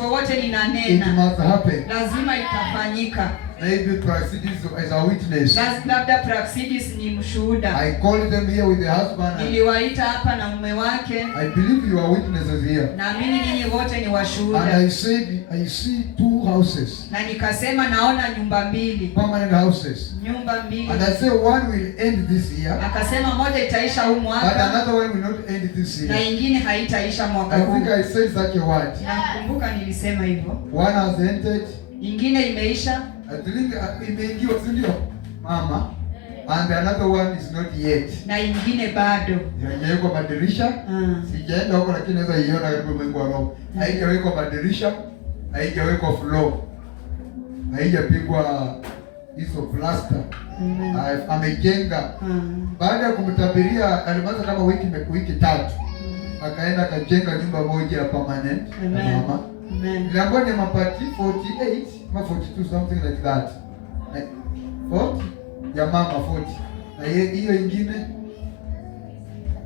wakati wowote it ninanena, must happen. lazima itafanyika. Maybe Praxidis as a witness. Labda Praxidis ni mshuhuda. I called them here with the husband. Niliwaita hapa na mume wake. I believe you are witnesses here. Naamini nyinyi wote ni washuhuda. And I said, I see 2 houses. Na nikasema naona nyumba mbili. Permanent houses. Nyumba mbili. And I said one will end this year. Akasema moja itaisha huu mwaka. But another one will not end this year. Na ingine haitaisha mwaka huu. I think I said such a word. Nakumbuka nilisema hivyo. One has ended. Ingine imeisha. I think imeingiwa, si ndio? Mama. And another one is not yet. Na ingine bado. Haijawekwa madirisha. Sijaenda huko lakini naweza iona karibu Mungu wa roho. Haijawekwa madirisha, haijawekwa floor. Haijapigwa hizo plaster. Amejenga. Baada ya kumtabiria alimaliza kama wiki 3. Akaenda akajenga nyumba moja permanent na mama. Niliambiwa ni mapati 48, ma 42 something like that. 40 ya mama 40. Na hiyo ingine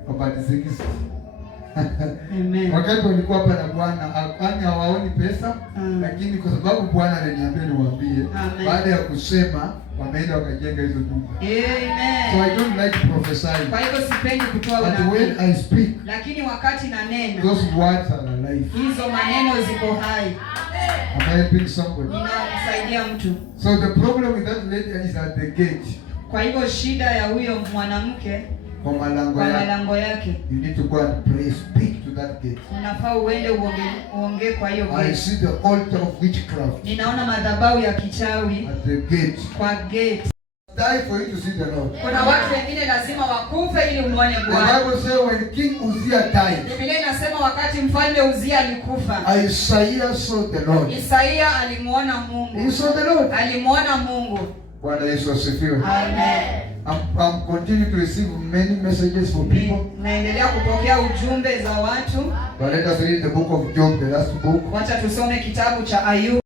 mapati 60. Amen. Wakati walikuwa hapa na Bwana, hawaoni pesa, lakini kwa sababu Bwana aliniambia niwaambie, baada ya kusema wameenda wakajenga hizo nyumba. Amen. So I don't like prophesying. Kwa hivyo sipendi kutoa unabii. But when I speak, lakini wakati nanena, those words are alive. Hizo maneno ziko hai. Am I helping somebody? Ninamsaidia mtu. So the problem with that lady is at the gate. Kwa hivyo shida ya huyo mwanamke kwa malango yake. You need to go and pray, speak to that gate. Unafaa uende uongee kwa hiyo gate. I see the altar of witchcraft. Ninaona madhabahu ya kichawi at the gate. Kwa gate. Die for you to see the Lord. Kuna watu wengine lazima wakufe ili umuone Bwana. The Bible says when King Uzziah died. Biblia inasema wakati mfalme Uzia alikufa. Isaiah saw the Lord. Isaiah alimuona Mungu. He saw the Lord. Alimuona Mungu. Bwana Yesu asifiwe. Amen. I'm continuing to receive many messages from people. Naendelea kupokea ujumbe za watu. But let us read the book of Job, the last book. Wacha tusome kitabu cha Ayubu.